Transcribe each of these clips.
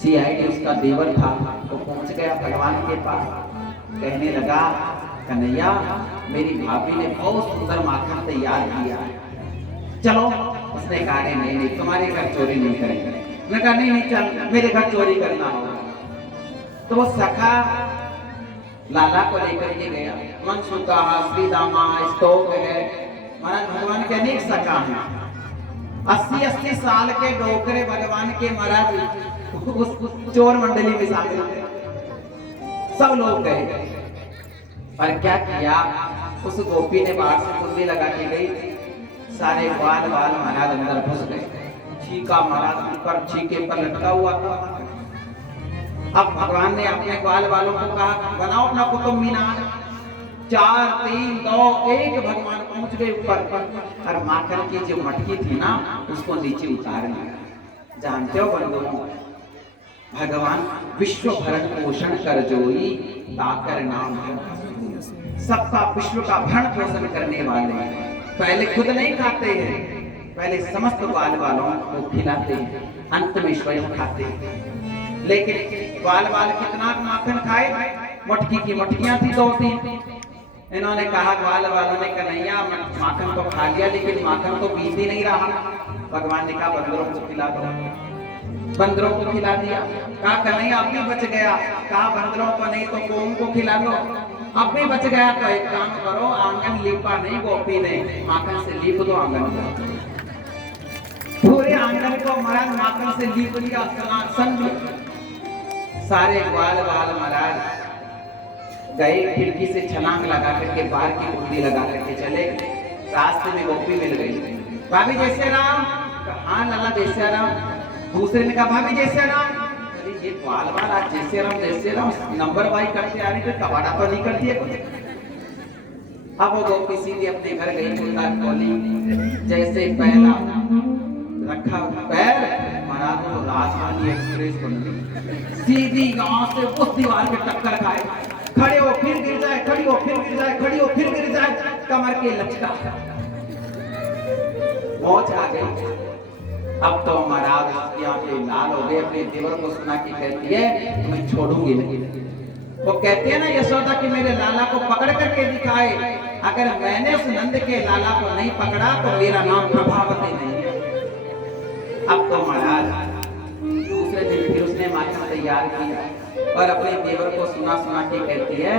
CID उसका देवर था, वो पहुंच गया भगवान के पास, कहने लगा कन्हैया मेरी भाभी ने बहुत सुंदर माखन तैयार किया है, चलो। उसने कहा नहीं नहीं तुम्हारे घर चोरी नहीं करेंगे। मैं कहा नहीं नहीं चल मेरे घर चोरी करना होगा। तो वो सखा लाला को लेकर के गया। मनसुखा श्रीदामा स्तोक है, महाराज भगवान के अनेक सखा हैं। 80-80 साल के डोकरे भगवान के महाराज उस चोर मंडली में शामिल थे, सब लोग गए। पर क्या किया, उस गोपी ने बाहर से कुंडी लगा के गई, सारे बाल बाल महाराज अंदर घुस गए। छीका महाराज ऊपर छीके पर लटका हुआ था। अब भगवान ने अपने ग्वाल वालों को कहा बनाओ अपना कुतुब मीनार। 4 3 2 1 भगवान पहुंच गए ऊपर। और माखन की जो मटकी थी ना उसको नीचे उतार लिया। जानते हो बंधुओं, भगवान विश्व भरण पोषण कर जोई ताकर नाम है। सबका विश्व का भरण पोषण करने वाले हैं। पहले खुद नहीं खाते हैं, पहले समस्त ग्वाल वालों को खिलाते हैं, अंत में स्वयं खाते हैं। लेकिन ग्वाल वाल कितना माखन खाए, मटकी की मटकियां थी 2-3। इन्होंने कहा ग्वाल वालों ने कन्हैया माखन तो खा लिया लेकिन माखन तो बीत ही नहीं रहा। भगवान ने कहा बंदरों को खिला दो। बंदरों को खिला दिया। कहा कन्हैया अब भी बच गया। कहा बंदरों को नहीं तो कौन को खिला लो। अब भी बच गया तो एक काम करो, आंगन लीपा नहीं गोपी ने, माखन से लीप दो आंगन को। पूरे आंगन को महाराज माखन से लीप लिया। सारे ग्वाल बाल महाराज गए, खिड़की से छलांग लगा करके बाहर की कुंडी लगा करके चले। रास्ते में गोपी मिल गई। भाभी जैसे राम। हाँ लाला जैसे राम। दूसरे ने कहा भाभी जैसे राम। ये ग्वाल बाल आज जैसे राम नंबर वाई करते आ रही थे, कबाड़ा तो नहीं करती है कुछ। अब वो गोपी सीधी अपने घर गई, कुंडा खोली, जैसे पहला रखा पैर महाराज तो राजधानी एक्सप्रेस बन गई। सीधी गांव से उस दीवार पे टक्कर खाए, खड़े हो फिर गिर जाए, खड़ी हो फिर गिर जाए, खड़ी हो फिर गिर जाए, कमर के लचका मौज आ गई। अब तो महाराज उसकी आंखें लाल हो गई। अपने देवर को सुना के कहती है तुम्हें छोड़ूंगी नहीं। वो कहते हैं ना यशोदा कि मेरे लाला को पकड़ करके दिखाए, अगर मैंने उस नंद के लाला को नहीं पकड़ा तो मेरा नाम प्रभावती नहीं है। अब तो महाराज दूसरे दिन फिर उसने माखन तैयार किया और अपने देवर को सुना के कहती है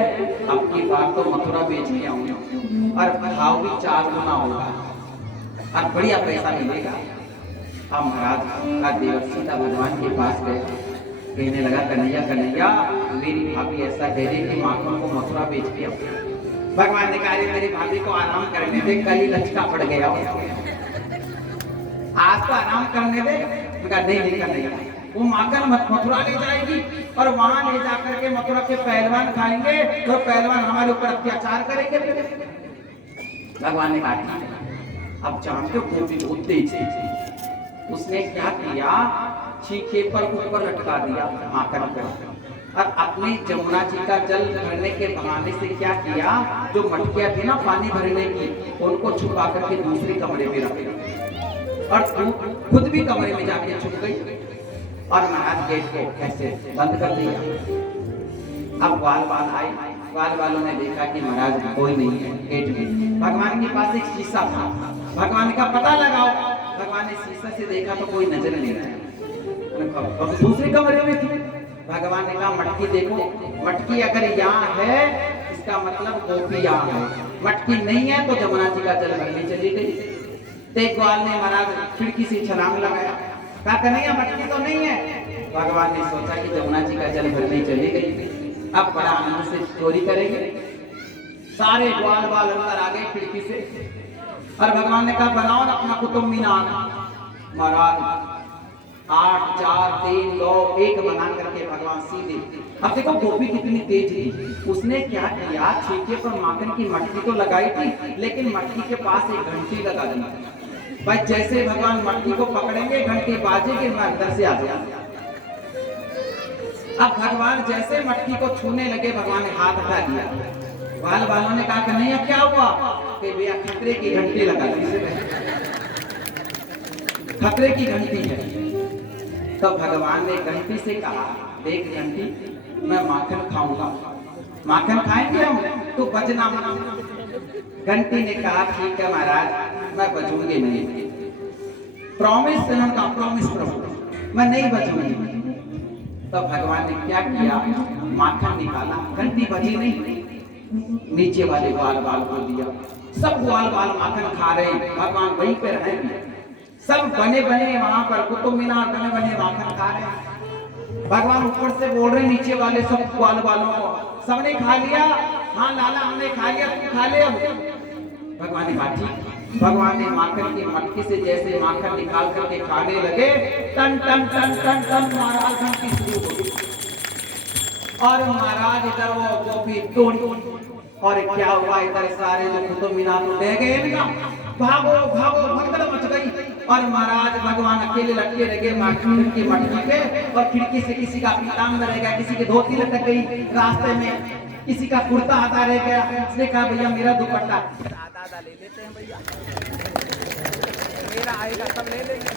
अब की बार तो मथुरा बेच के आऊंगी और भाव भी 4 गुना होगा और बढ़िया पैसा मिलेगा। अब महाराज का देवर सीता भगवान के पास गए, कहने लगा कन्हैया कन्हैया मेरी भाभी ऐसा कह रही कि माखन को मथुरा बेच के आऊंगी। भगवान ने कहा मेरी भाभी को आराम करने दे, कल ही लचका पड़ गया, आज तो आराम करने दे। नहीं करने, वो माखन मथुरा ले जाएगी और वहां ले जाकर के मथुरा के पहलवान खाएंगे तो पहलवान हमारे ऊपर अत्याचार करेंगे। भगवान ने कहा अब जानते हो गोपी उत्तेजित, उसने क्या किया, छीके पर ऊपर लटका दिया माखन को और अपने जमुना जी का जल भरने के बहाने से क्या किया, जो मटकियां थी ना पानी भरने की उनको छुपा करके दूसरे कमरे में रख दिया और खुद भी कमरे में जाके छुप गई और महाराज गेट को कैसे बंद कर दिया। अब ग्वाल बाल आए, ग्वाल वालों ने देखा कि महाराज कोई नहीं है गेट में। भगवान के पास एक शीशा था, भगवान का पता लगाओ। भगवान ने शीशा से देखा तो कोई नजर नहीं आया, दूसरे कमरे में थी। भगवान ने कहा मटकी देखो, मटकी अगर यहाँ है इसका मतलब गोपी यहाँ है, मटकी नहीं है तो जमुना जी का जल भरने चली गई। एक ग्वाल ने महाराज खिड़की से छलांग लगाया, कहा नहीं मटकी तो नहीं है। भगवान ने सोचा कि जमुना जी का जल भरने चली गई, अब बड़ा आनंद से चोरी करेंगे। सारे ग्वाल बाल अंदर आ गए खिड़की से और भगवान ने कहा बनाओ ना अपना कुतुब मीनार। महाराज 8 4 3 2 1 बना करके भगवान सीधे। अब देखो गोपी कितनी तेज थी, उसने क्या किया, छीके पर माखन की मटकी तो लगाई थी लेकिन मटकी के पास एक घंटी लगा दी। भाई जैसे भगवान मटकी को पकड़ेंगे घंटी बाजेगी, मैं अंदर से आ जाऊंगा। अब भगवान जैसे मटकी को छूने लगे भगवान ने हाथ उठा दिया। बाल बालों ने कहा कि नहीं क्या हुआ, कि भैया खतरे की घंटी लगा दी, खतरे की घंटी है। तो भगवान ने घंटी से कहा, देख घंटी, मैं माखन खाऊंगा, माखन खाएंगे हम, तो बजना मत। घंटी ने कहा ठीक है महाराज, मैं बचूंगी नहीं, प्रॉमिस, इन्होंने कहा प्रॉमिस प्रभु मैं नहीं बचूंगी। तो भगवान ने क्या किया, माखन निकाला, घंटी बजी नहीं, नीचे वाले ग्वाल बाल को दिया, सब ग्वाल बाल माखन खा रहे, भगवान वहीं पे रहेंगे, सब बने बने वहां पर कुतुब मीनार बने बने माखन खा रहे। भगवान ऊपर से बोल रहे नीचे वाले सब ग्वाल बालों को, सबने खा लिया, हाँ लाला हमने खा लिया, तू खा ले अब। भगवान ने कहा ठीक। भगवान ने माखन की मटकी से जैसे माखन निकाल करके खाने लगे, टन टन टन टन टन महाराज घंटी शुरू हो गई, और महाराज इधर वो गोपी तोड़ी, और क्या हुआ, इधर सारे जो कुतुब मीनार तो बह गए इनका, भागो भागो भगदड़ मच गई, और महाराज भगवान अकेले लटके रह माखन की मटकी पे, और खिड़की से किसी का पीताम्बर रह गया, किसी की धोती लटक गई रास्ते में, किसी का कुर्ता आधा रह गया। उसने कहा भैया मेरा दुपट्टा आधा ले लेते हैं भैया, मेरा आएगा सब ले लेंगे।